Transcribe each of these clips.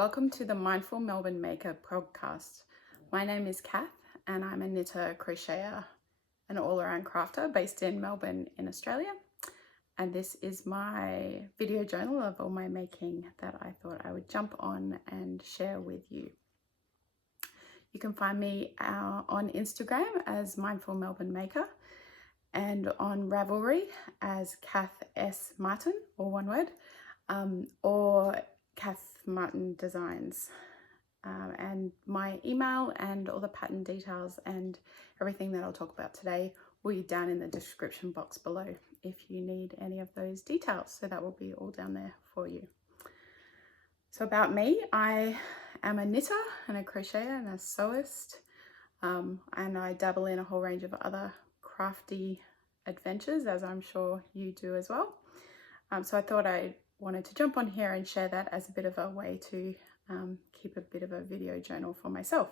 Welcome to the Mindful Melbourne Maker podcast. My name is Kath and I'm a knitter, crocheter and all-around crafter based in Melbourne in Australia. And this is my video journal of all my making that I thought I would jump on and share with you. You can find me on Instagram as Mindful Melbourne Maker and on Ravelry as Kath S. Martin, all one word, or Kath Martin Designs. And my email and all the pattern details and everything that I'll talk about today will be down in the description box below if you need any of those details. So that will be all down there for you. So about me, I am a knitter and a crocheter and a sewist, and I dabble in a whole range of other crafty adventures, as I'm sure you do as well. So I thought I wanted to jump on here and share that as a bit of a way to keep a bit of a video journal for myself.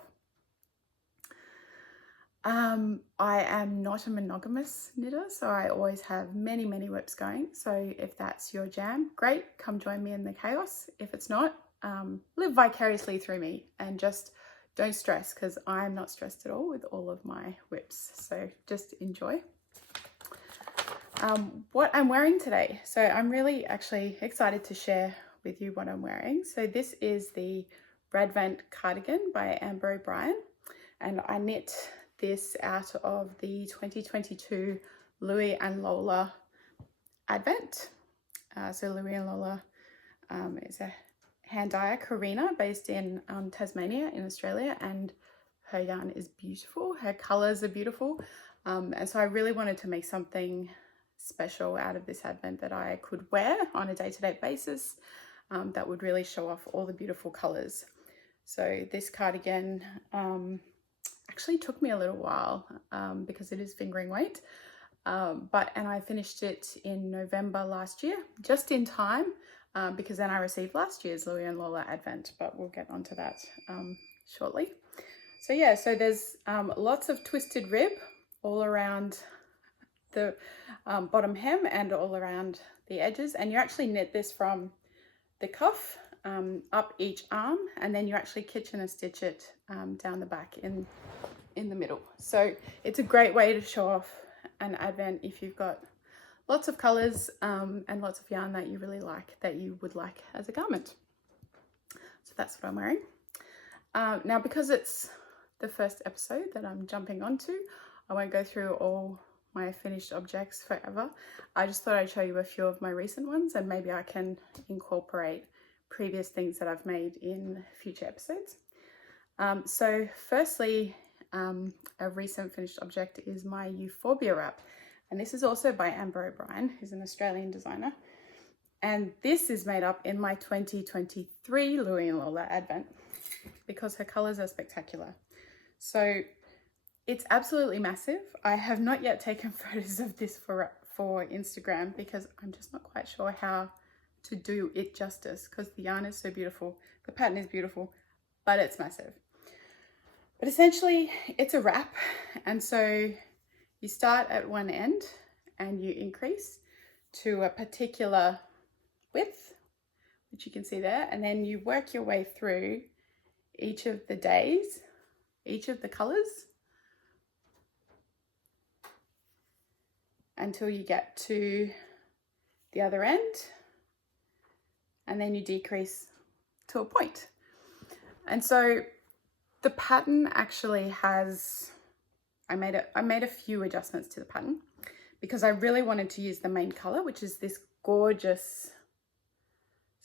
I am not a monogamous knitter, so I always have many WIPs going. So if that's your jam, great, come join me in the chaos. If it's not, live vicariously through me and just don't stress, because I'm not stressed at all with all of my WIPs. So just enjoy. What I'm wearing today. So I'm really actually excited to share with you what I'm wearing. So this is the Radvent cardigan by Ambah O'Brien, and I knit this out of the 2022 Louie and Lola Advent. So Louie and Lola is a hand dyer Karina based in Tasmania in Australia, and her yarn is beautiful. Her colors are beautiful. And so I really wanted to make something special out of this advent that I could wear on a day-to-day basis that would really show off all the beautiful colors. So this cardigan actually took me a little while because it is fingering weight, and I finished it in November last year, just in time, because then I received last year's Louie and Lola advent, but we'll get onto that shortly. So yeah, so there's lots of twisted rib all around the bottom hem and all around the edges, and you actually knit this from the cuff up each arm, and then you actually kitchen and stitch it down the back in the middle. So it's a great way to show off an advent if you've got lots of colors and lots of yarn that you really like, that you would like as a garment. So that's what I'm wearing. Now, because it's the first episode that I'm jumping onto, I won't go through all my finished objects forever. I just thought I'd show you a few of my recent ones, and maybe I can incorporate previous things that I've made in future episodes. So firstly, a recent finished object is my Euphorbia wrap, and this is also by Ambah O'Brien, who's an Australian designer, and this is made up in my 2023 Louie and Lola advent because her colors are spectacular. So it's absolutely massive. I have not yet taken photos of this for Instagram because I'm just not quite sure how to do it justice, because the yarn is so beautiful, the pattern is beautiful, but it's massive. But essentially it's a wrap, and so you start at one end and you increase to a particular width, which you can see there, and then you work your way through each of the days, each of the colors, until you get to the other end, and then you decrease to a point. And so the pattern actually has, I made a few adjustments to the pattern because I really wanted to use the main color, which is this gorgeous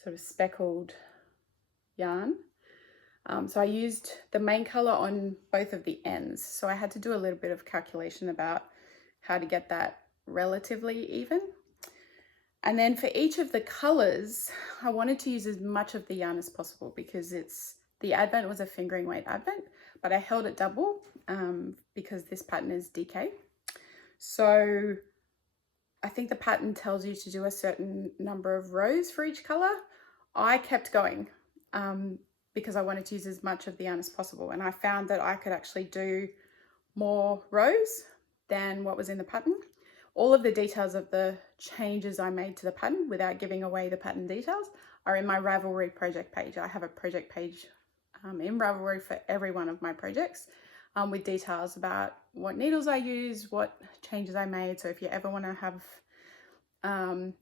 sort of speckled yarn. So I used the main color on both of the ends. So I had to do a little bit of calculation about how to get that relatively even. And then for each of the colors, I wanted to use as much of the yarn as possible because the advent was a fingering weight advent, but I held it double because this pattern is DK. So I think the pattern tells you to do a certain number of rows for each color. I kept going because I wanted to use as much of the yarn as possible, and I found that I could actually do more rows than what was in the pattern, all of the details of the changes I made to the pattern without giving away the pattern details are in my Ravelry project page. I have a project page in Ravelry for every one of my projects with details about what needles I use, what changes I made. So if you ever want to have,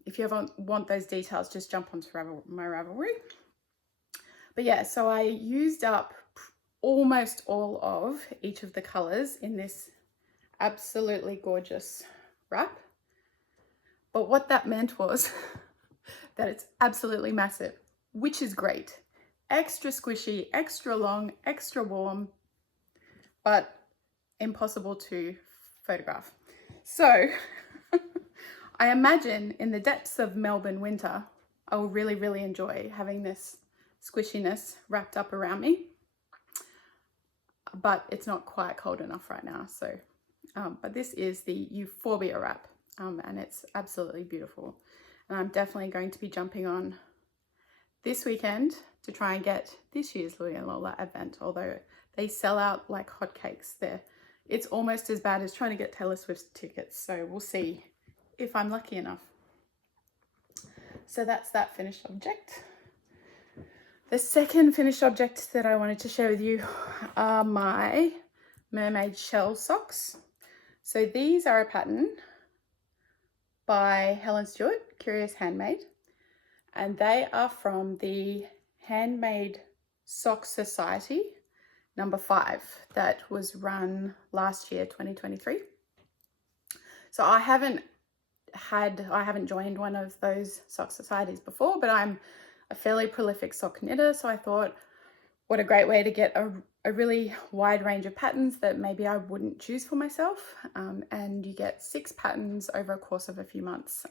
if you ever want those details, just jump onto my Ravelry. But yeah, so I used up almost all of each of the colors in this absolutely gorgeous wrap. But what that meant was that it's absolutely massive, which is great. Extra squishy, extra long, extra warm, but impossible to photograph. So I imagine in the depths of Melbourne winter, I will really, really enjoy having this squishiness wrapped up around me. But it's not quite cold enough right now. So, but this is the Euphorbia wrap, and it's absolutely beautiful. And I'm definitely going to be jumping on this weekend to try and get this year's Louie and Lola Advent, although they sell out like hotcakes there. It's almost as bad as trying to get Taylor Swift tickets. So we'll see if I'm lucky enough. So that's that finished object. The second finished object that I wanted to share with you are my Mermaid shell socks. So these are a pattern by Helen Stewart, Curious Handmade, and they are from the Handmade Sock Society number 5 that was run last year, 2023. So I haven't joined one of those sock societies before, but I'm a fairly prolific sock knitter, so I thought what a great way to get a really wide range of patterns that maybe I wouldn't choose for myself, and you get 6 patterns over a course of a few months,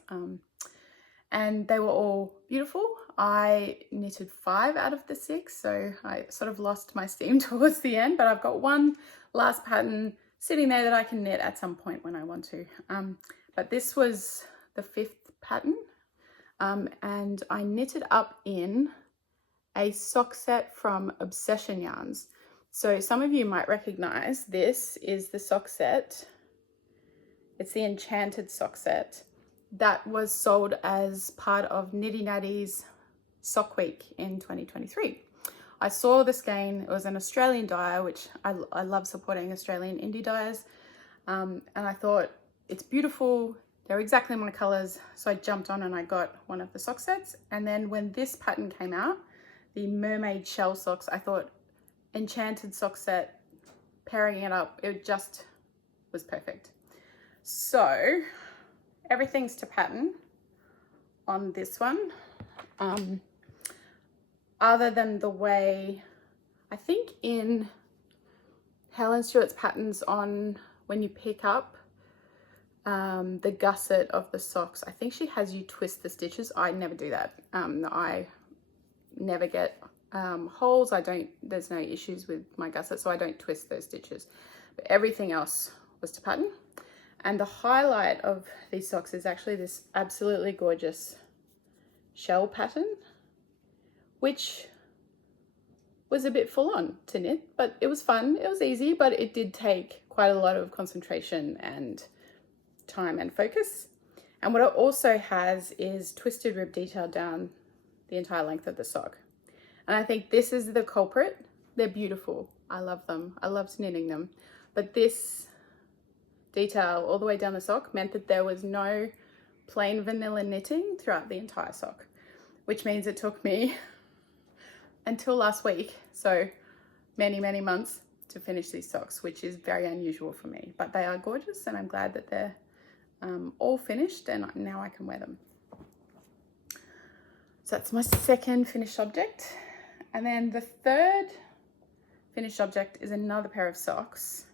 and they were all beautiful. I knitted 5 out of the 6, so I sort of lost my steam towards the end, but I've got one last pattern sitting there that I can knit at some point when I want to. But this was the 5th pattern. And I knitted up in a sock set from Obsession Yarns. So some of you might recognize this is the sock set. It's the Enchanted sock set that was sold as part of Nitty Natty's Sock Week in 2023. I saw the skein. It was an Australian dyer, which I love supporting Australian indie dyers. And I thought it's beautiful. They're exactly my colors, so I jumped on and I got one of the sock sets. And then when this pattern came out, the Mermaid shell socks, I thought Enchanted sock set, pairing it up, it just was perfect. So everything's to pattern on this one, other than the way, I think in Helen Stewart's patterns on when you pick up the gusset of the socks, I think she has you twist the stitches. I never do that. I never get holes. There's no issues with my gusset, so I don't twist those stitches. But everything else was to pattern. And the highlight of these socks is actually this absolutely gorgeous shell pattern, which was a bit full on to knit, but it was fun. It was easy, but it did take quite a lot of concentration and time and focus. And what it also has is twisted rib detail down the entire length of the sock. And I think this is the culprit. They're beautiful. I love them. I loved knitting them. But this detail all the way down the sock meant that there was no plain vanilla knitting throughout the entire sock, which means it took me until last week, so many months, to finish these socks, which is very unusual for me. But they are gorgeous, and I'm glad that they're all finished and now I can wear them. So that's my second finished object. And then the third finished object is another pair of socks,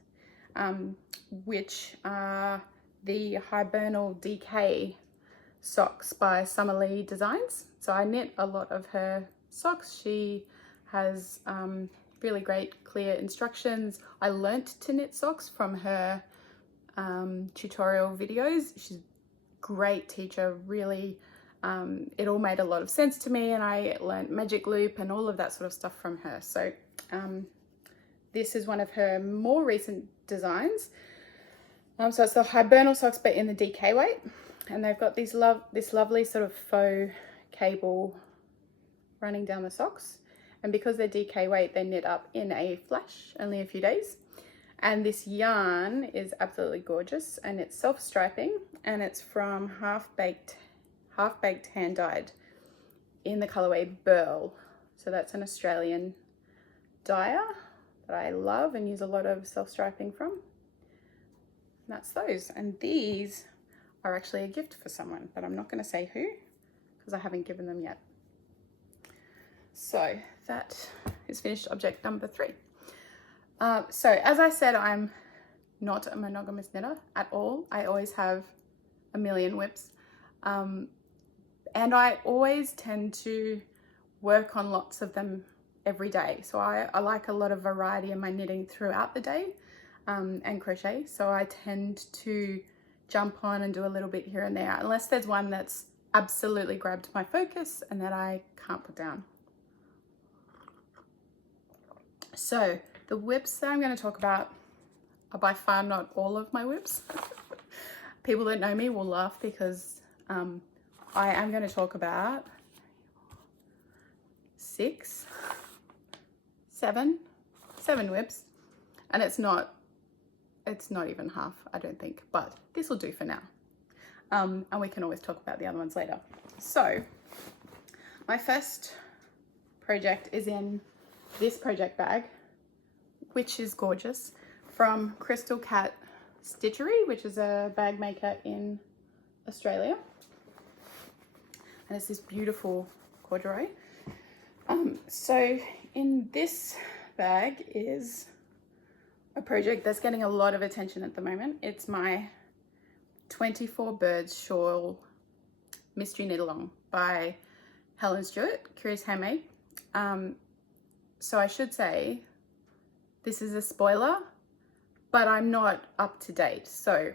which are the Hibernal DK socks by Summer Lee Designs. So I knit a lot of her socks. She has really great clear instructions. I learnt to knit socks from her tutorial videos. She's a great teacher, really. It all made a lot of sense to me, and I learned magic loop and all of that sort of stuff from her. So this is one of her more recent designs. So it's the Hibernal socks, but in the DK weight, and they've got this lovely sort of faux cable running down the socks, and because they're DK weight, they knit up in a flash, only a few days. And this yarn is absolutely gorgeous, and it's self-striping, and it's from half baked hand dyed in the colorway Birl. So that's an Australian dyer that I love and use a lot of self-striping from. And that's those, and these are actually a gift for someone, but I'm not going to say who because I haven't given them yet. So that is finished object number 3. So as I said, I'm not a monogamous knitter at all. I always have a million WIPs, and I always tend to work on lots of them every day. So I like a lot of variety in my knitting throughout the day, and crochet. So I tend to jump on and do a little bit here and there, unless there's one that's absolutely grabbed my focus and that I can't put down. So the WIPs that I'm going to talk about are by far not all of my WIPs. People that know me will laugh because I am going to talk about 7 WIPs, and it's not even half, I don't think, but this will do for now. And we can always talk about the other ones later. So my first project is in this project bag, which is gorgeous, from Crystal Cat Stitchery, which is a bag maker in Australia. And it's this beautiful corduroy. So in this bag is a project that's getting a lot of attention at the moment. It's my 24 Birds Shawl Mystery Knit Along by Helen Stewart, Curious Handmade. So I should say this is a spoiler, but I'm not up to date. So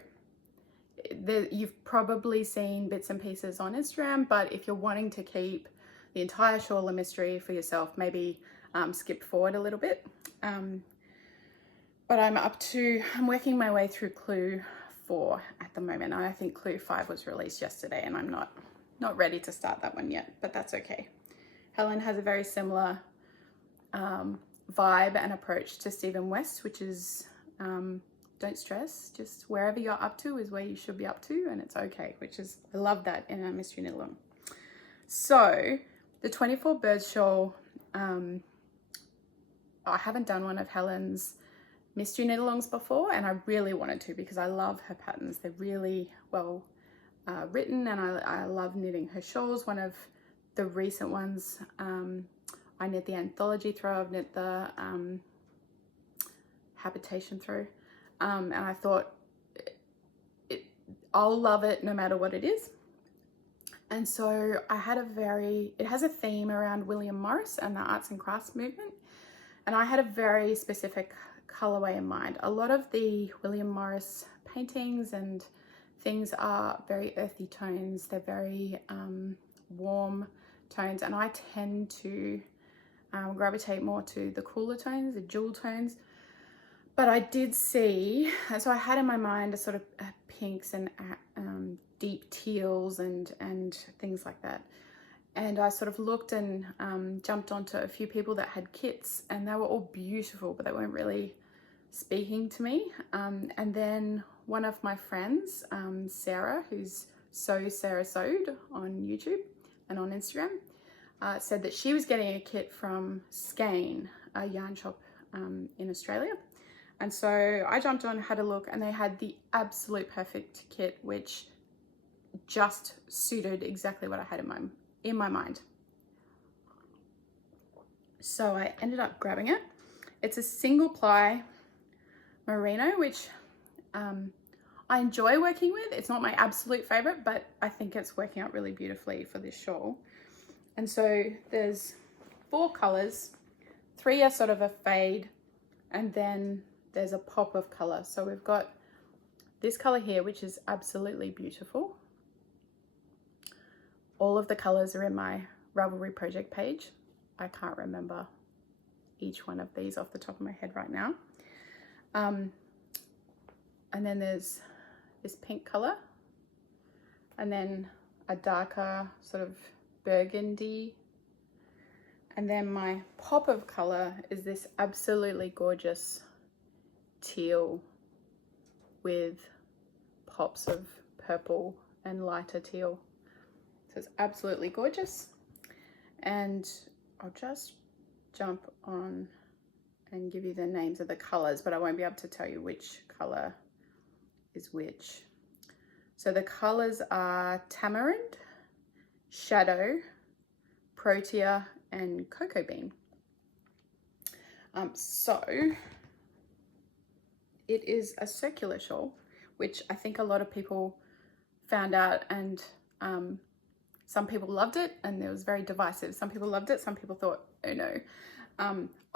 you've probably seen bits and pieces on Instagram, but if you're wanting to keep the entire shawl a mystery for yourself, maybe skip forward a little bit. But I'm working my way through Clue 4 at the moment. I think Clue 5 was released yesterday, and I'm not ready to start that one yet, but that's okay. Helen has a very similar vibe and approach to Stephen West, which is don't stress, just wherever you're up to is where you should be up to, and it's okay, which is, I love that in a mystery knit along. So the 24 Birds Shawl, I haven't done one of Helen's mystery knit alongs before, and I really wanted to because I love her patterns. They're really well written, and I love knitting her shawls. One of the recent ones, I knit the anthology throw, I've knit the habitation throw, and I thought I'll love it no matter what it is. And so I had it has a theme around William Morris and the arts and crafts movement, and I had a very specific colorway in mind. A lot of the William Morris paintings and things are very earthy tones. They're very warm tones, and I tend to gravitate more to the cooler tones, the jewel tones. But I did see, so I had in my mind a sort of pinks and deep teals and things like that. And I sort of looked and jumped onto a few people that had kits, and they were all beautiful, but they weren't really speaking to me. And then one of my friends, Sarah, who's Sarah Sewed on YouTube and on Instagram, said that she was getting a kit from Skein, a yarn shop in Australia. And so I jumped on, had a look, and they had the absolute perfect kit, which just suited exactly what I had in my mind. So I ended up grabbing it. It's a single ply merino, which I enjoy working with. It's not my absolute favorite, but I think it's working out really beautifully for this shawl. And so there's 4 colors, 3 are sort of a fade, and then there's a pop of color. So we've got this color here, which is absolutely beautiful. All of the colors are in my Ravelry project page. I can't remember each one of these off the top of my head right now. And then there's this pink color, and then a darker sort of burgundy, and then my pop of color is this absolutely gorgeous teal with pops of purple and lighter teal. So it's absolutely gorgeous. And I'll just jump on and give you the names of the colors, but I won't be able to tell you which color is which. So the colors are Tamarind, Shadow, Protea, and Cocoa Bean. So it is a circular shawl, which I think a lot of people found out, and some people loved it, and it was very divisive. Some people loved it, some people thought, oh no.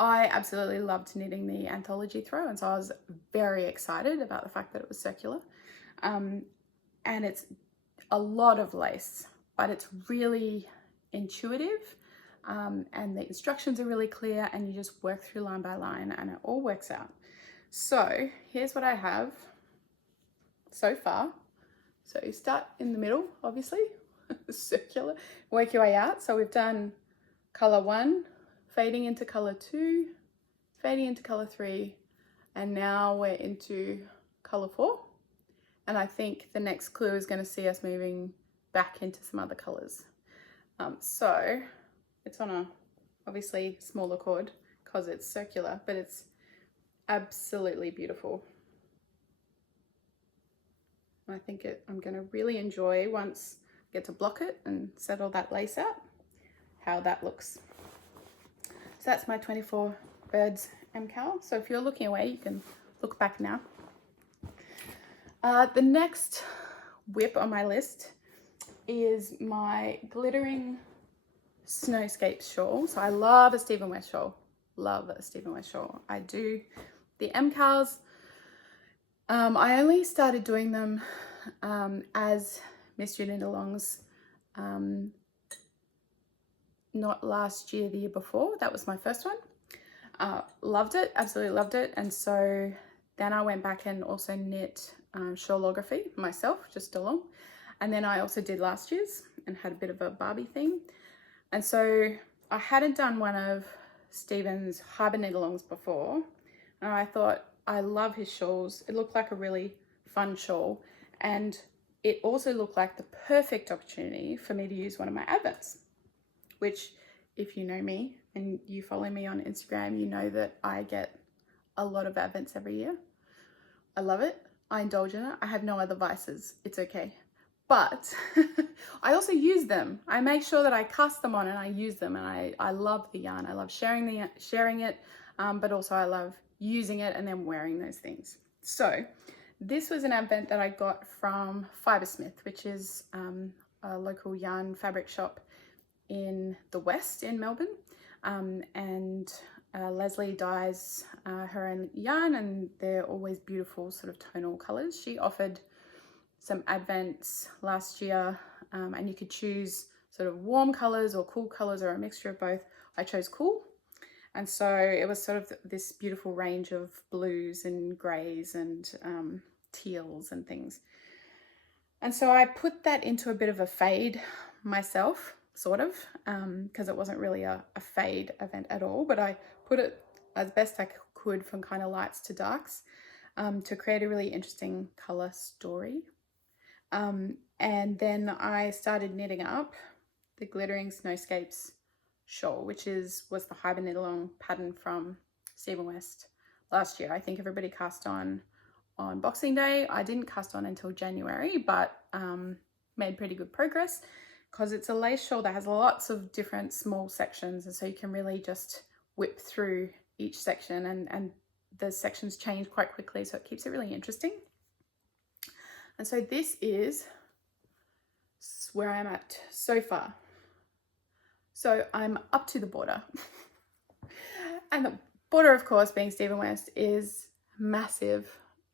I absolutely loved knitting the anthology throw, and so I was very excited about the fact that it was circular. And it's a lot of lace, but it's really intuitive, and the instructions are really clear, and you just work through line by line and it all works out. So here's what I have so far. So you start in the middle, obviously, circular, work your way out. So we've done color 1, fading into color 2, fading into color 3, and now we're into color 4. And I think the next clue is going to see us moving back into some other colors. So it's on a obviously smaller cord because it's circular, but it's absolutely beautiful. I think I'm going to really enjoy, once I get to block it and settle that lace out, how that looks. So that's my 24 Birds MKAL. So if you're looking away, you can look back now. The next WIP on my list is my glittering Snowscapes shawl. So I love a Stephen West shawl. Love a Stephen West shawl. I do the MKALs. I only started doing them as Mystery Knit-alongs not last year, the year before. That was my first one. Loved it, absolutely loved it. And so then I went back and also knit shawlography myself, just along. And then I also did last year's and had a bit of a Barbie theme. And so I hadn't done one of Stephen's Hibernal knit-alongs before. And I thought, I love his shawls. It looked like a really fun shawl. And it also looked like the perfect opportunity for me to use one of my advents, which, if you know me and you follow me on Instagram, you know that I get a lot of advents every year. I love it. I indulge in it. I have no other vices. It's okay. But I also use them. I make sure that I cast them on and I use them, and I love the yarn. I love sharing it, but also I love using it and then wearing those things. So this was an advent that I got from Fibresmith, which is a local yarn fabric shop in the West in Melbourne. And Leslie dyes her own yarn, and they're always beautiful sort of tonal colors. She offered some advents last year, and you could choose sort of warm colors or cool colors or a mixture of both. I chose cool. And so it was sort of this beautiful range of blues and grays and teals and things. And so I put that into a bit of a fade myself, sort of, because it wasn't really a fade event at all, but I put it as best I could from kind of lights to darks to create a really interesting color story. And then I started knitting up the glittering Snowscapes shawl, which was the Hibernal knit-along pattern from Stephen West last year. I think everybody cast on Boxing Day. I didn't cast on until January, but made pretty good progress because it's a lace shawl that has lots of different small sections, and so you can really just whip through each section, and the sections change quite quickly, so it keeps it really interesting. And so this is where I'm at so far. So I'm up to the border. And the border, of course, being Stephen West, is massive,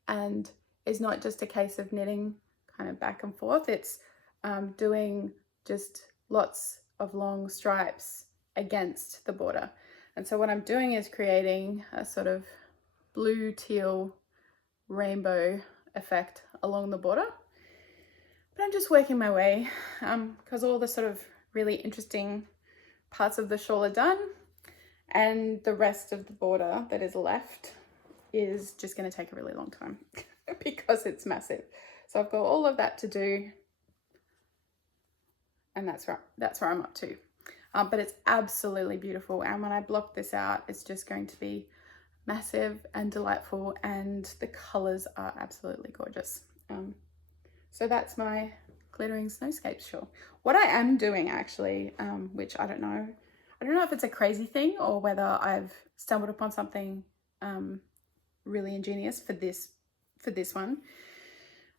and is not just a case of knitting kind of back and forth. It's doing just lots of long stripes against the border. And so what I'm doing is creating a sort of blue teal rainbow effect along the border. But I'm just working my way because all the sort of really interesting parts of the shawl are done, and the rest of the border that is left is just going to take a really long time because it's massive. So I've got all of that to do, and that's where I'm up to. But it's absolutely beautiful, and when I block this out, it's just going to be massive and delightful, and the colors are absolutely gorgeous. So that's my glittering Snowscapes shawl. What I am doing actually, which I don't know if it's a crazy thing or whether I've stumbled upon something really ingenious for this one.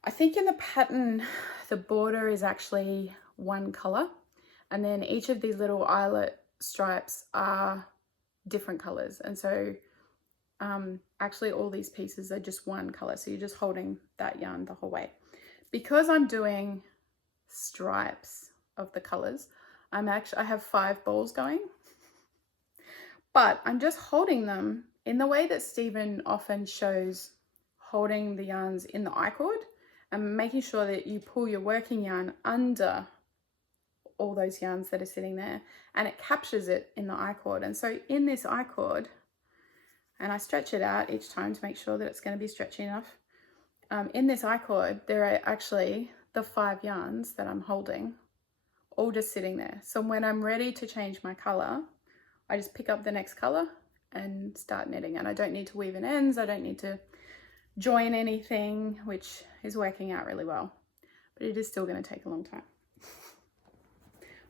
I think in the pattern, the border is actually one color, and then each of these little eyelet stripes are different colors. And so actually all these pieces are just one color. So you're just holding that yarn the whole way. Because I'm doing stripes of the colors, I have 5 balls going, but I'm just holding them in the way that Stephen often shows holding the yarns in the I-cord and making sure that you pull your working yarn under all those yarns that are sitting there, and it captures it in the I-cord. And so in this I-cord, and I stretch it out each time to make sure that it's going to be stretchy enough. In this I-cord, there are actually the 5 yarns that I'm holding, all just sitting there. So when I'm ready to change my color, I just pick up the next color and start knitting. And I don't need to weave in ends. I don't need to join anything, which is working out really well. But it is still going to take a long time.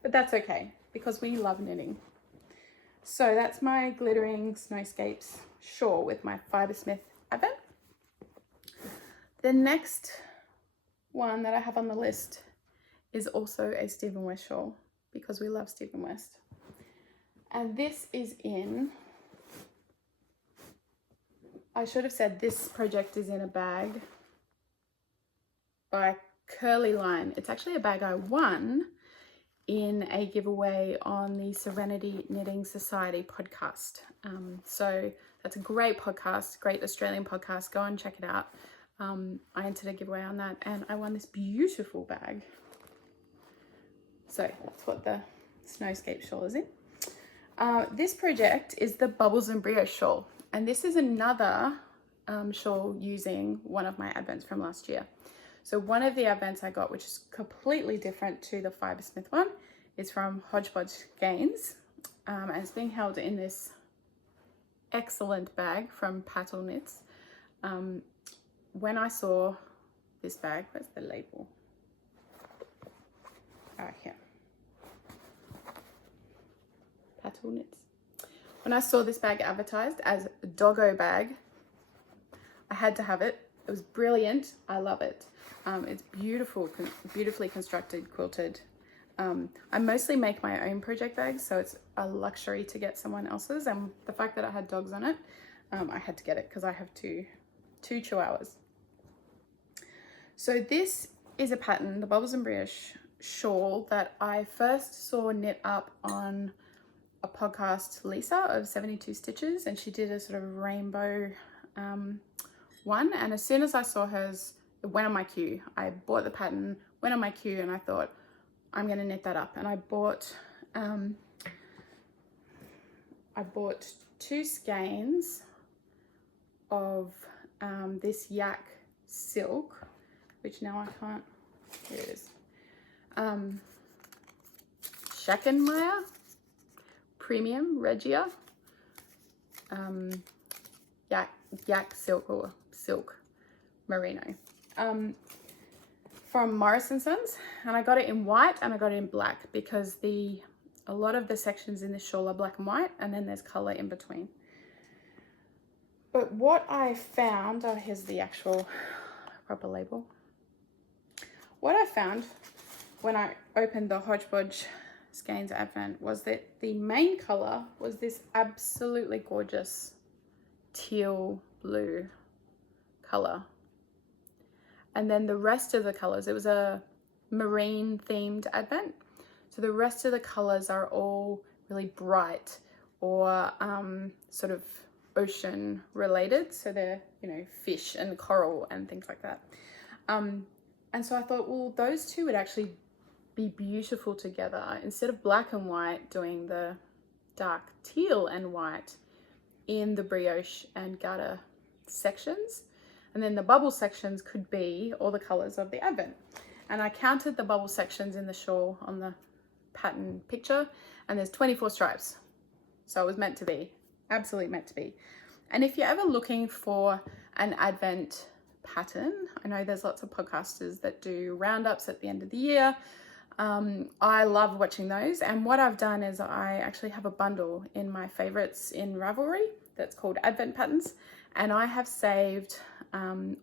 But that's okay, because we love knitting. So that's my glittering Snowscapes shawl with my Fibresmith Advent. The next one that I have on the list is also a Stephen West shawl, because we love Stephen West. And this is in, I should have said this project is in a bag by Curly Line. It's actually a bag I won in a giveaway on the Serenity Knitting Society podcast. So that's a great podcast, great Australian podcast. Go and check it out. I entered a giveaway on that and I won this beautiful bag. So that's what the Snowscape shawl is in. This project is the Bubbles and Brioche shawl. And this is another shawl using one of my advents from last year. So one of the advents I got, which is completely different to the Fibresmith one, is from Hodgepodge Skeins. And it's being held in this excellent bag from Paddle Knits. When I saw this bag, where's the label? Right here. Paddle Knits. When I saw this bag advertised as a doggo bag, I had to have it. It was brilliant. I love it. It's beautiful, beautifully constructed, quilted. I mostly make my own project bags, so it's a luxury to get someone else's. And the fact that it had dogs on it, I had to get it because I have two chihuahuas. So this is a pattern, the Bubbles and Brioche shawl, that I first saw knit up on a podcast, Lisa of 72 Stitches, and she did a sort of rainbow one. And as soon as I saw hers, it went on my queue. I bought the pattern, went on my queue, and I thought, I'm going to knit that up. And I bought 2 skeins of this yak silk, which now I can't, here it is. Schackenmeyer Premium Regia yak silk or silk merino from Morris & Sons, and I got it in white and I got it in black because a lot of the sections in this shawl are black and white, and then there's color in between. But what I found, oh, here's the actual proper label. What I found when I opened the Hodgepodge Skeins Advent was that the main color was this absolutely gorgeous teal blue color. And then the rest of the colors, it was a marine themed advent. So the rest of the colors are all really bright or sort of ocean related. So they're, you know, fish and coral and things like that. And so I thought, well, those two would actually be beautiful together. Instead of black and white, doing the dark teal and white in the brioche and garter sections. And then the bubble sections could be all the colors of the Advent. And I counted the bubble sections in the shawl on the pattern picture, and there's 24 stripes. So it was meant to be, absolutely meant to be. And if you're ever looking for an Advent pattern, I know there's lots of podcasters that do roundups at the end of the year. I love watching those. And what I've done is I actually have a bundle in my favorites in Ravelry that's called Advent Patterns. And I have saved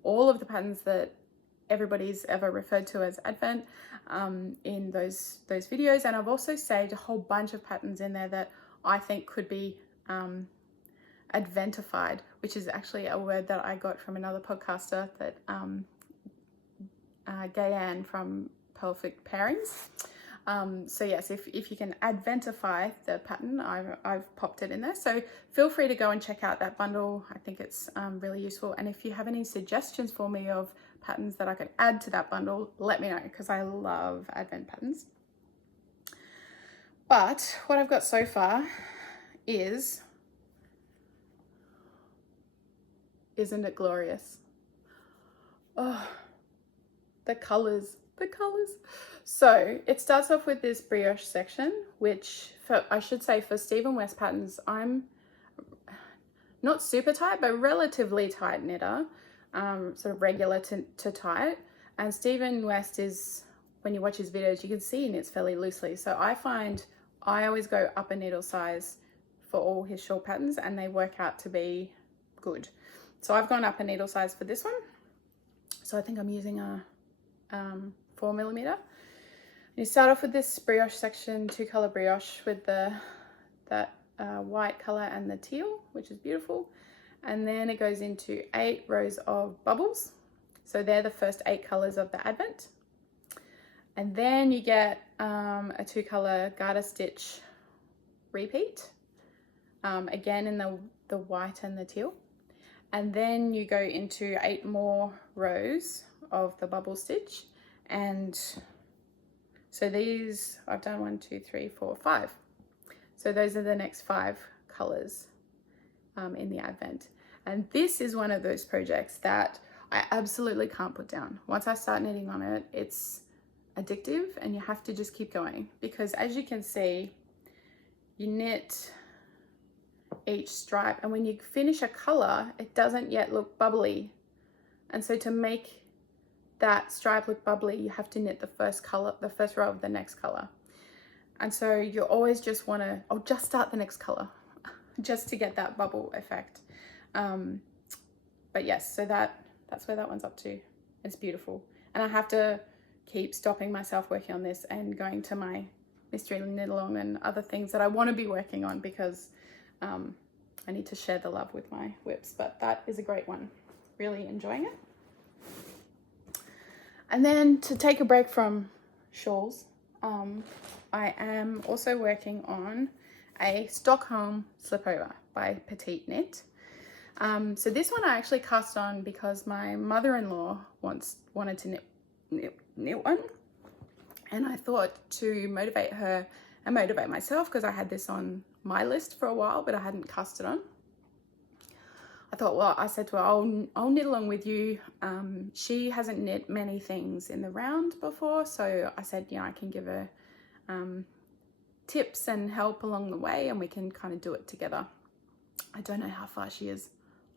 all of the patterns that everybody's ever referred to as Advent in those videos. And I've also saved a whole bunch of patterns in there that I think could be Adventified, which is actually a word that I got from another podcaster, that Gayanne from Perfect Pairings. So yes, if you can Adventify the pattern, I've popped it in there. So feel free to go and check out that bundle. I think it's really useful. And if you have any suggestions for me of patterns that I could add to that bundle, let me know, because I love Advent patterns. But what I've got so far is, isn't it glorious? Oh, the colors. So it starts off with this brioche section, which I should say for Stephen West patterns, I'm not super tight, but relatively tight knitter, sort of regular to tight. And Stephen West is, when you watch his videos, you can see he knits fairly loosely. So I find I always go up a needle size for all his shawl patterns, and they work out to be good. So I've gone up a needle size for this one. So I think I'm using a 4mm. You start off with this brioche section, 2-color brioche with that white color and the teal, which is beautiful. And then it goes into 8 rows of bubbles. So they're the first 8 colors of the Advent. And then you get a 2-color garter stitch repeat, again in the white and the teal. And then you go into 8 more rows of the bubble stitch. And so these, I've done 1, 2, 3, 4, 5. So those are the next 5 colors in the Advent. And this is one of those projects that I absolutely can't put down. Once I start knitting on it, it's addictive, and you have to just keep going, because as you can see, you knit each stripe, and when you finish a color, it doesn't yet look bubbly. And so to make that stripe look bubbly, you have to knit the first color, the first row of the next color. And so you always just want to, just start the next color just to get that bubble effect. But yes, so that's where that one's up to. It's beautiful. And I have to keep stopping myself working on this and going to my mystery knit along and other things that I want to be working on, because I need to share the love with my WIPs. But that is a great one. Really enjoying it. And then to take a break from shawls, I am also working on a Stockholm Slipover by Petite Knit. So this one I actually cast on because my mother-in-law wanted to knit one, and I thought to motivate her and motivate myself, because I had this on my list for a while but I hadn't cast it on. I thought, well, I said to her, I'll knit along with you. She hasn't knit many things in the round before, so I said, I can give her tips and help along the way, and we can kind of do it together. I don't know how far she is.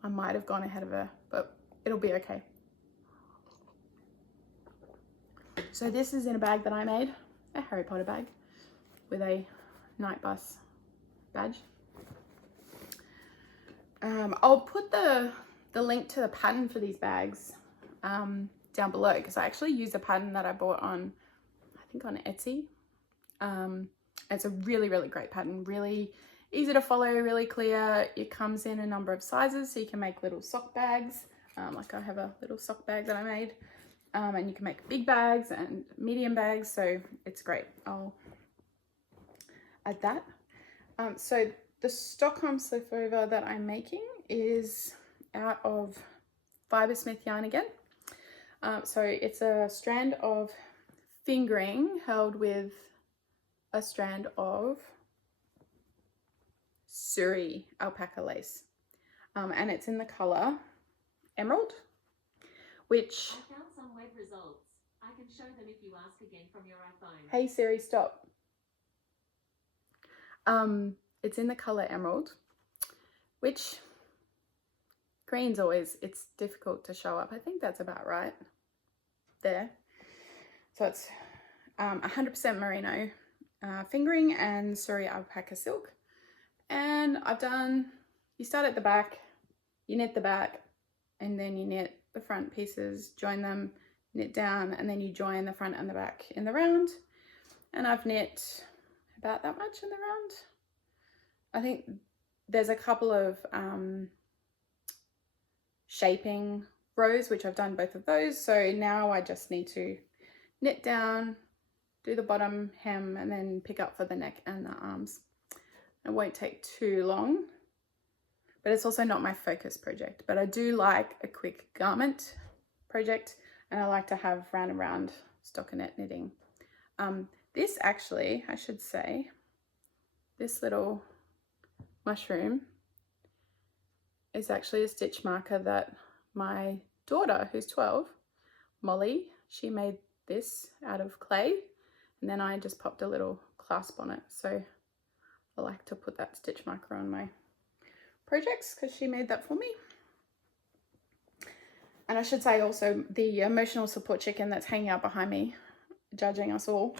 I might have gone ahead of her, but it'll be okay. So this is in a bag that I made, a Harry Potter bag with a night bus badge. I'll put the link to the pattern for these bags down below, because I actually used a pattern that I bought on, I think on Etsy. It's a really, really great pattern, really easy to follow, really clear. It comes in a number of sizes, so you can make little sock bags. Like I have a little sock bag that I made, and you can make big bags and medium bags, so it's great. I'll add that. So the Stockholm Slipover that I'm making is out of Fibresmith yarn again. So it's a strand of fingering held with a strand of suri alpaca lace, and it's in the color Emerald, which I found some web results. I can show them if you ask again from your iPhone. Hey Siri, stop. It's in the color Emerald, which green's always, it's difficult to show up. I think that's about right there. So it's 100% merino fingering and suri alpaca silk. And I've done, you start at the back, you knit the back, and then you knit the front pieces, join them, knit down, and then you join the front and the back in the round. And I've knit about that much in the round. I think there's a couple of shaping rows, which I've done both of those. So now I just need to knit down, do the bottom hem, and then pick up for the neck and the arms. It won't take too long, but it's also not my focus project. But I do like a quick garment project, and I like to have round and round stockinette knitting. This actually, I should say, this little mushroom is actually a stitch marker that my daughter, who's 12, Molly, she made this out of clay, and then I just popped a little clasp on it. So I like to put that stitch marker on my projects because she made that for me. And I should say also the emotional support chicken that's hanging out behind me, judging us all,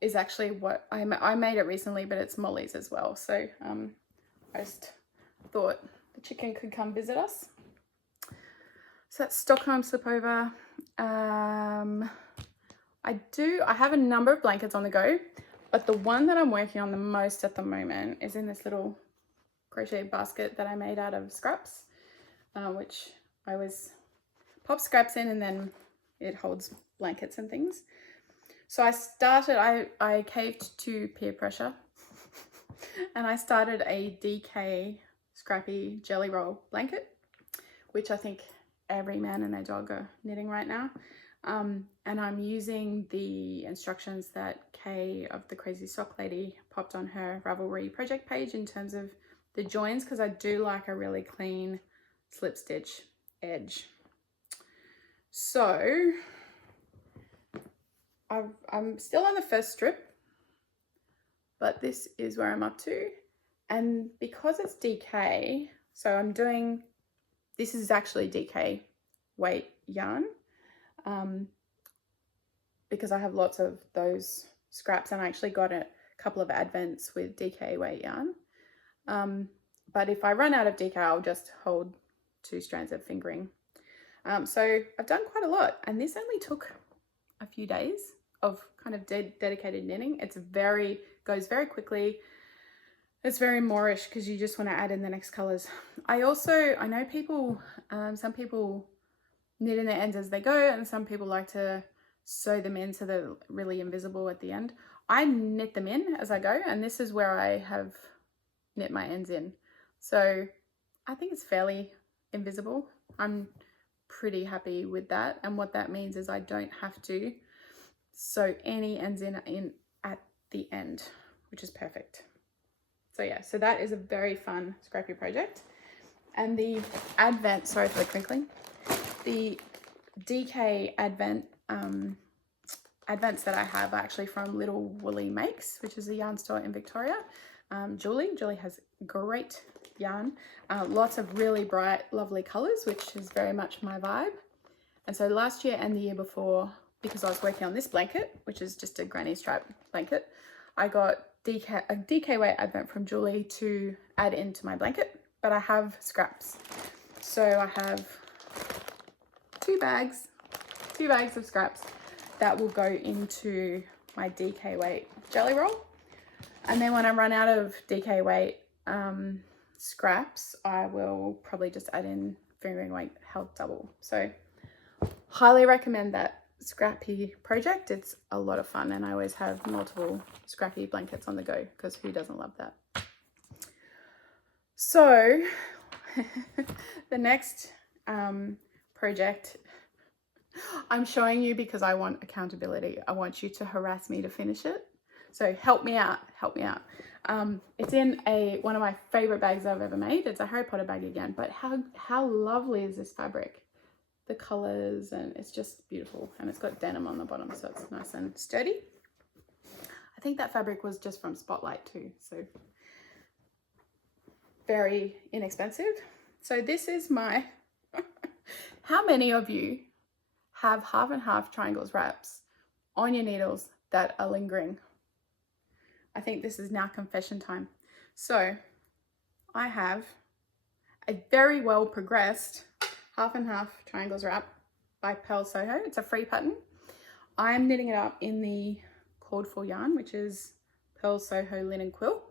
is actually what I made it recently, but it's Molly's as well. So I just thought the chicken could come visit us. So that's Stockholm Slipover. I have a number of blankets on the go, but the one that I'm working on the most at the moment is in this little crochet basket that I made out of scraps, which I always pop scraps in and then it holds blankets and things. So I caved to peer pressure and I started a DK scrappy jelly roll blanket, which I think every man and their dog are knitting right now. And I'm using the instructions that Kay of the Crazy Sock Lady popped on her Ravelry project page in terms of the joins, because I do like a really clean slip stitch edge. So I'm still on the first strip, but this is where I'm up to. And because it's DK, so I'm doing, this is actually DK weight yarn, because I have lots of those scraps, and I actually got a couple of advents with DK weight yarn. But if I run out of DK, I'll just hold 2 strands of fingering. So I've done quite a lot, and this only took a few days of kind of dedicated knitting. It's goes very quickly. It's very Moorish because you just want to add in the next colors. I know people, some people knit in the ends as they go, and some people like to sew them in so they're really invisible at the end. I knit them in as I go, and this is where I have knit my ends in. So I think it's fairly invisible. I'm pretty happy with that, and what that means is I don't have to sew any ends in at the end, which is perfect. So yeah, so that is a very fun scrappy project. And the Advent, sorry for the crinkling, the DK Advent advents that I have are actually from Little Woolly Makes, which is a yarn store in Victoria. Julie has great yarn, lots of really bright, lovely colors, which is very much my vibe. And so last year and the year before, because I was working on this blanket, which is just a granny stripe blanket, I got a DK weight advent from Julie to add into my blanket, but I have scraps. So I have two bags of scraps that will go into my DK weight jelly roll. And then when I run out of DK weight scraps, I will probably just add in fingering weight held double. So highly recommend that scrappy project. It's a lot of fun, and I always have multiple scrappy blankets on the go because who doesn't love that? So the next project I'm showing you because I want accountability. I want you to harass me to finish it. So help me out, help me out. It's in one of my favorite bags I've ever made. It's a Harry Potter bag again, but how lovely is this fabric? The colors, and it's just beautiful. And it's got denim on the bottom, so it's nice and sturdy. I think that fabric was just from Spotlight too, so very inexpensive. So this is my, how many of you have half and half triangles wraps on your needles that are lingering? I think this is now confession time. So I have a very well progressed half and half triangles wrap by Pearl Soho. It's a free pattern. I'm knitting it up in the called for yarn, which is Pearl Soho linen quill.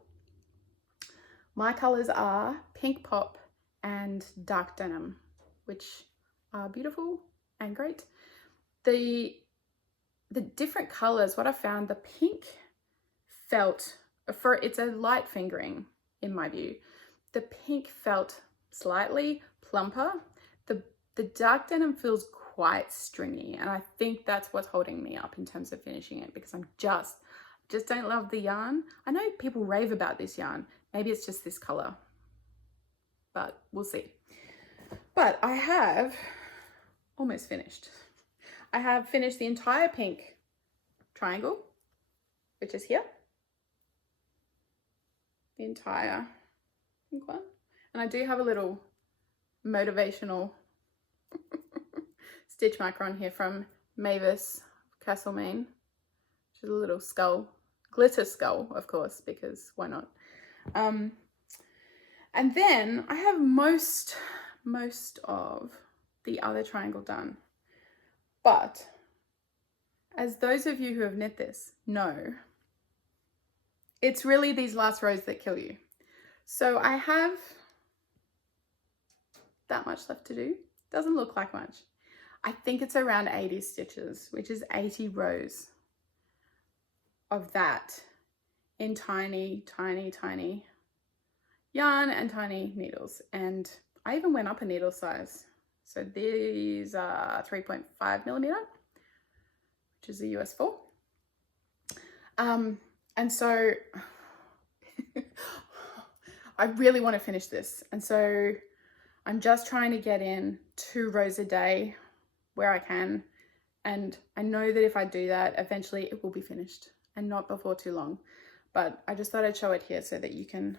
My colors are pink pop and dark denim, which are beautiful and great. The different colors, what I found, the pink felt, it's a light fingering in my view. The pink felt slightly plumper. The dark denim feels quite stringy, and I think that's what's holding me up in terms of finishing it, because I'm just don't love the yarn. I know people rave about this yarn. Maybe it's just this color, but we'll see. But I have almost finished. I have finished the entire pink triangle, which is here. The entire pink one. And I do have a little motivational stitch marker on here from Mavis Castlemaine, which is a little skull, glitter skull, of course, because why not? And then I have most of the other triangle done. But as those of you who have knit this know, it's really these last rows that kill you. So I have that much left to do. Doesn't look like much. I think it's around 80 stitches, which is 80 rows of that in tiny, tiny, tiny yarn and tiny needles. And I even went up a needle size. So these are 3.5 millimeter, which is a US 4. And so I really want to finish this. And so I'm just trying to get in 2 rows a day where I can. And I know that if I do that, eventually it will be finished, and not before too long. But I just thought I'd show it here so that you can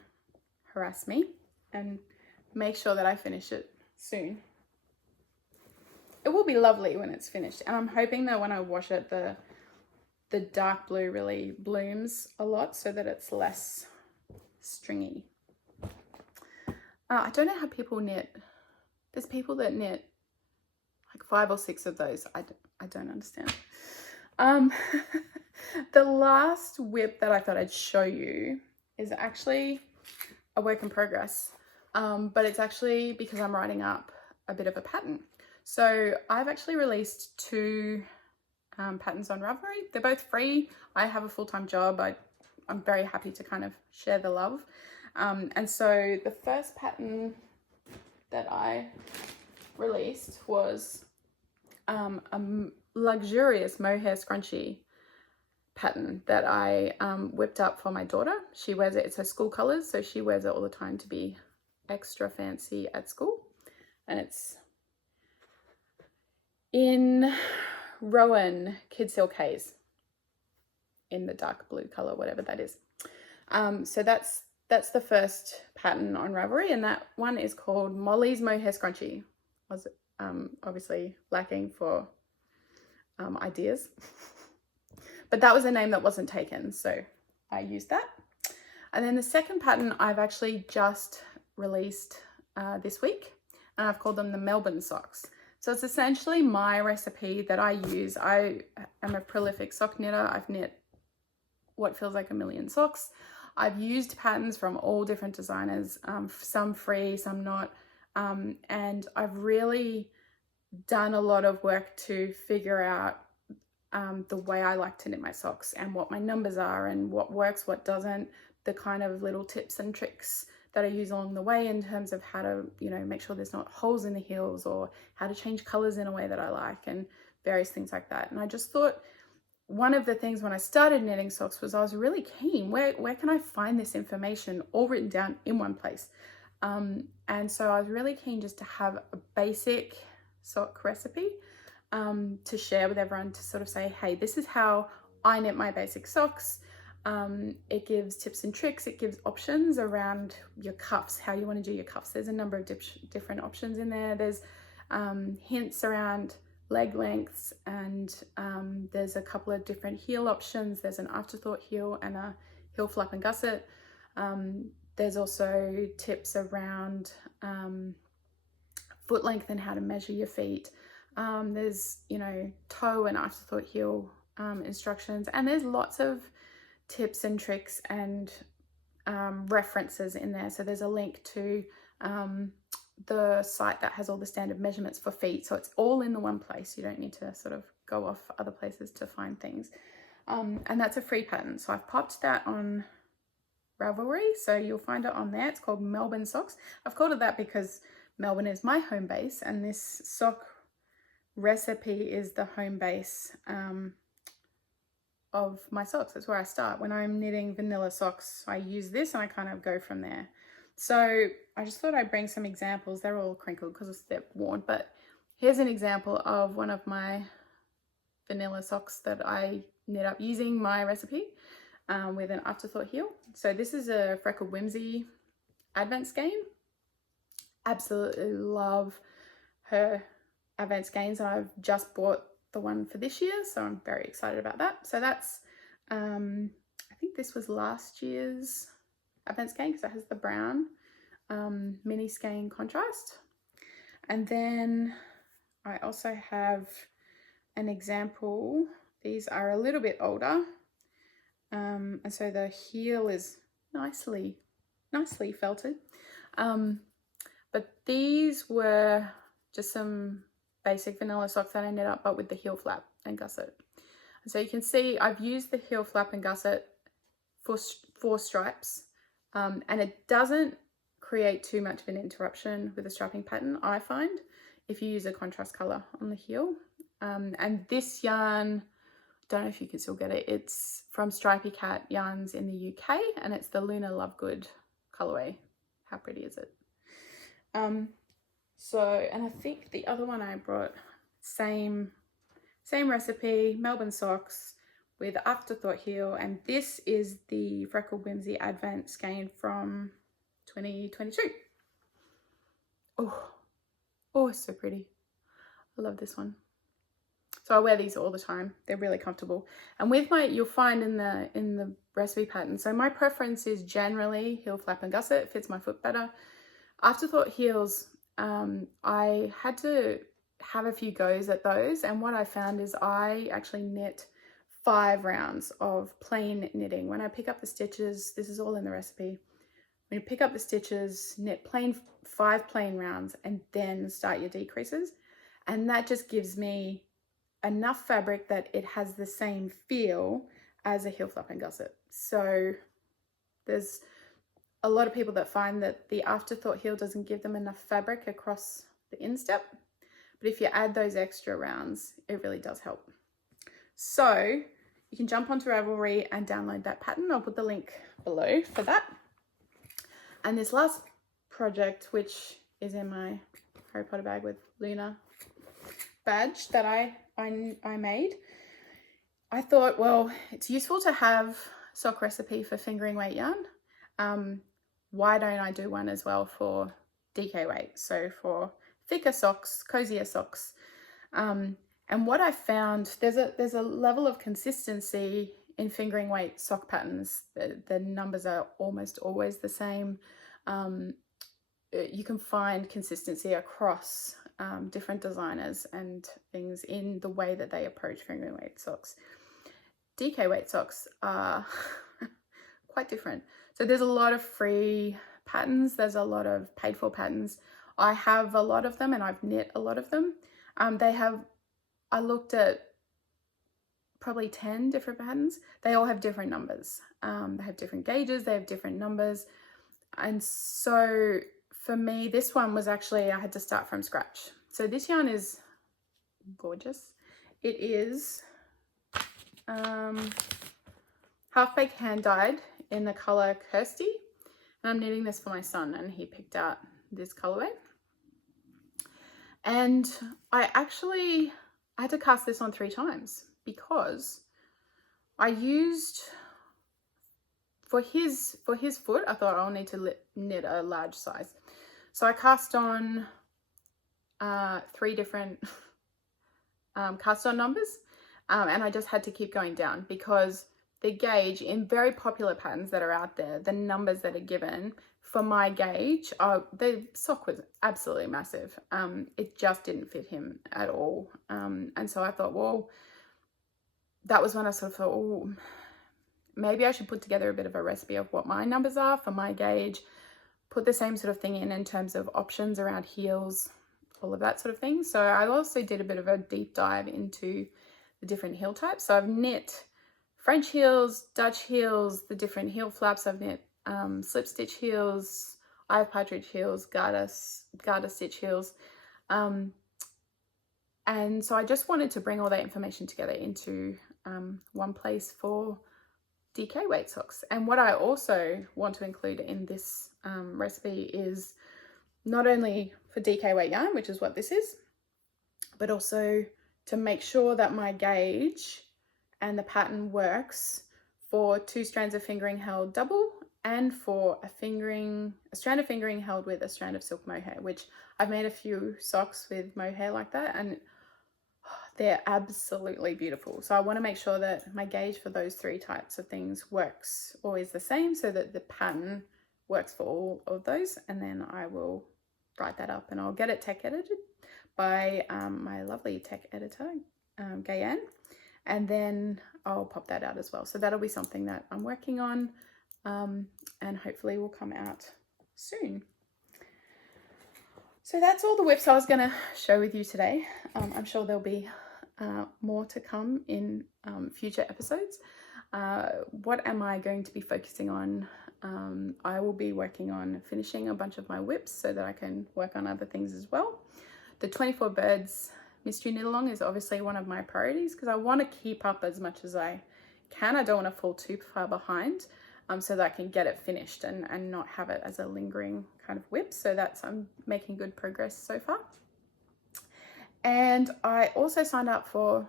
harass me and make sure that I finish it soon. It will be lovely when it's finished. And I'm hoping that when I wash it, the dark blue really blooms a lot so that it's less stringy. I don't know how people knit. There's people that knit like 5 or 6 of those. I don't understand. The last WIP that I thought I'd show you is actually a work in progress, but it's actually because I'm writing up a bit of a pattern. So I've actually released 2 patterns on Ravelry. They're both free. I have a full-time job. I'm very happy to kind of share the love. And so the first pattern that I released was a luxurious mohair scrunchie pattern that I whipped up for my daughter. She wears it, it's her school colors, so she wears it all the time to be extra fancy at school. And it's in Rowan Kid Silk Haze in the dark blue color, whatever that is. So that's the first pattern on Ravelry, and that one is called Molly's Mohair Scrunchie. I was obviously lacking for ideas, but that was a name that wasn't taken, so I used that. And then the second pattern I've actually just released this week, and I've called them the Melbourne Socks. So it's essentially my recipe that I use. I am a prolific sock knitter. I've knit what feels like a million socks. I've used patterns from all different designers, some free, some not. And I've really done a lot of work to figure out the way I like to knit my socks and what my numbers are and what works, what doesn't, the kind of little tips and tricks that I use along the way in terms of how to, make sure there's not holes in the heels, or how to change colors in a way that I like, and various things like that. And I just thought one of the things when I started knitting socks was I was really keen, where can I find this information all written down in one place? And so I was really keen just to have a basic sock recipe to share with everyone, to sort of say, hey, this is how I knit my basic socks. It gives tips and tricks, it gives options around your cuffs, how you want to do your cuffs. There's a number of different options in there. There's hints around leg lengths, and there's a couple of different heel options. There's an afterthought heel and a heel flap and gusset. There's also tips around foot length and how to measure your feet. There's, you know, toe and afterthought heel instructions, and there's lots of tips and tricks and references in there. So there's a link to the site that has all the standard measurements for feet, so it's all in the one place. You don't need to sort of go off other places to find things. And that's a free pattern, so I've popped that on Ravelry, so you'll find it on there. It's called Melbourne Socks. I've called it that because Melbourne is my home base, and this sock recipe is the home base of my socks. That's where I start. When I'm knitting vanilla socks, I use this and I kind of go from there. So I just thought I'd bring some examples. They're all crinkled because they're worn, but here's an example of one of my vanilla socks that I knit up using my recipe with an afterthought heel. So this is a Freckled Whimsy Advent skein. Absolutely love her Advent skeins, and I've just bought the one for this year, so I'm very excited about that. So that's I think this was last year's Advent skein because it has the brown mini skein contrast. And then I also have an example. These are a little bit older, and so the heel is nicely felted, but these were just some basic vanilla socks that I knit up, but with the heel flap and gusset. And so you can see I've used the heel flap and gusset for 4 stripes, and it doesn't create too much of an interruption with the striping pattern, I find, if you use a contrast color on the heel. And this yarn, don't know if you can still get it, it's from Stripey Cat Yarns in the UK, and it's the Luna Lovegood colorway. How pretty is it? So, and I think the other one I brought, same recipe, Melbourne Socks with afterthought heel, and this is the Freckled Whimsy Advent skein from 2022. Oh, it's so pretty. I love this one. So I wear these all the time. They're really comfortable. And with my, you'll find in the recipe pattern, so my preference is generally heel flap and gusset. It fits my foot better. Afterthought heels, I had to have a few goes at those, and what I found is I actually knit 5 rounds of plain knitting. When I pick up the stitches, this is all in the recipe, when you pick up the stitches, knit 5 plain rounds and then start your decreases, and that just gives me enough fabric that it has the same feel as a heel flap and gusset. So there's a lot of people that find that the afterthought heel doesn't give them enough fabric across the instep, but if you add those extra rounds, it really does help. So you can jump onto Ravelry and download that pattern. I'll put the link below for that. And this last project, which is in my Harry Potter bag with Luna badge that I made, I thought, well, it's useful to have sock recipe for fingering weight yarn. Why don't I do one as well for DK weight? So for thicker socks, cozier socks. And what I found, there's a level of consistency in fingering weight sock patterns. The numbers are almost always the same. You can find consistency across different designers and things in the way that they approach fingering weight socks. DK weight socks are quite different. So there's a lot of free patterns. There's a lot of paid for patterns. I have a lot of them and I've knit a lot of them. I looked at probably 10 different patterns. They all have different numbers. They have different gauges, they have different numbers. And so for me, this one was actually, I had to start from scratch. So this yarn is gorgeous. It is half baked hand dyed in the color Kirsty, and I'm knitting this for my son, and he picked out this colorway. And I had to cast this on 3 times because I used, for his foot, I thought I'll need to knit a large size. So I cast on 3 different cast on numbers, and I just had to keep going down because the gauge in very popular patterns that are out there, the numbers that are given for my gauge, the sock was absolutely massive. It just didn't fit him at all. And so I thought, well, that was when I sort of thought, oh, maybe I should put together a bit of a recipe of what my numbers are for my gauge, put the same sort of thing in terms of options around heels, all of that sort of thing. So I also did a bit of a deep dive into the different heel types. So I've knit French heels, Dutch heels, the different heel flaps. I've knit slip stitch heels, eye of partridge heels, garter stitch heels. And so I just wanted to bring all that information together into one place for DK weight socks. And what I also want to include in this recipe is not only for DK weight yarn, which is what this is, but also to make sure that my gauge and the pattern works for 2 strands of fingering held double and for a strand of fingering held with a strand of silk mohair, which I've made a few socks with mohair like that, and they're absolutely beautiful. So I want to make sure that my gauge for those 3 types of things works always the same so that the pattern works for all of those. And then I will write that up and I'll get it tech edited by my lovely tech editor, Gayan. And then I'll pop that out as well. So that'll be something that I'm working on and hopefully will come out soon. So that's all the WIPs I was going to share with you today. I'm sure there'll be more to come in future episodes. What am I going to be focusing on? I will be working on finishing a bunch of my WIPs so that I can work on other things as well. The 24 Birds mystery knit along is obviously one of my priorities because I want to keep up as much as I can. I don't want to fall too far behind so that I can get it finished and not have it as a lingering kind of WIP. So I'm making good progress so far. And I also signed up for,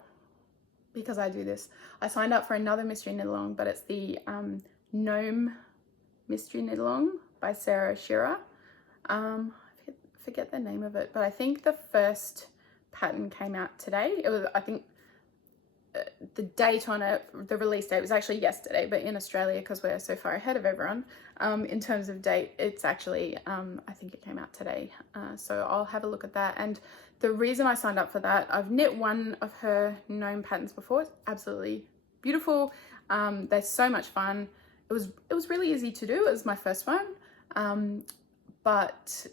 because I do this, I signed up for another mystery knit along, but it's the Gnome mystery knit along by Sarah Shearer. I forget the name of it, but I think the first pattern came out today. It was, I think the date on it, the release date was actually yesterday, but in Australia, because we're so far ahead of everyone in terms of date, it's actually I think it came out today. So I'll have a look at that. And the reason I signed up for that, I've knit one of her gnome patterns before. It's absolutely beautiful. They're so much fun. It was really easy to do. It was my first one, but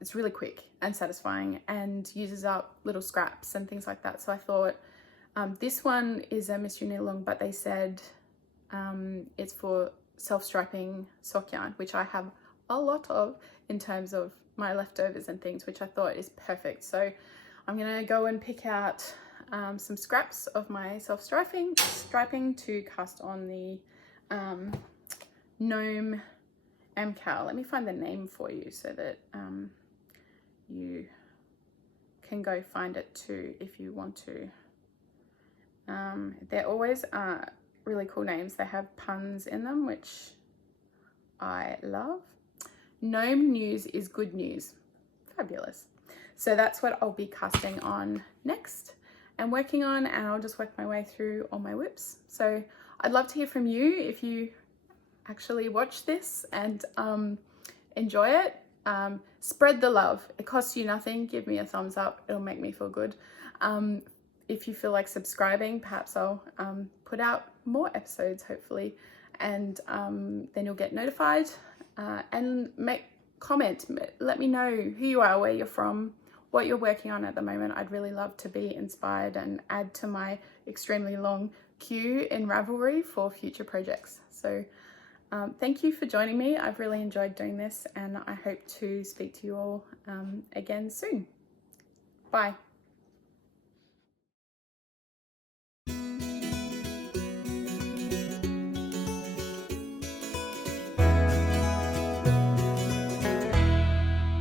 it's really quick and satisfying and uses up little scraps and things like that. So I thought this one is a mystery knit along, but they said it's for self-striping sock yarn, which I have a lot of in terms of my leftovers and things, which I thought is perfect. So I'm gonna go and pick out some scraps of my self-striping to cast on the gnome MKAL. Let me find the name for you so that you can go find it too if you want to. They're always really cool names. They have puns in them, which I love. Gnome news is good news. Fabulous. So that's what I'll be casting on next and working on, and I'll just work my way through all my WIPs. So I'd love to hear from you if you actually watch this and enjoy it. Spread the love. It costs you nothing. Give me a thumbs up. It'll make me feel good. If you feel like subscribing, perhaps I'll put out more episodes hopefully, and then you'll get notified. And comment, let me know who you are, where you're from, what you're working on at the moment. I'd really love to be inspired and add to my extremely long queue in Ravelry for future projects. So thank you for joining me. I've really enjoyed doing this, and I hope to speak to you all again soon. Bye.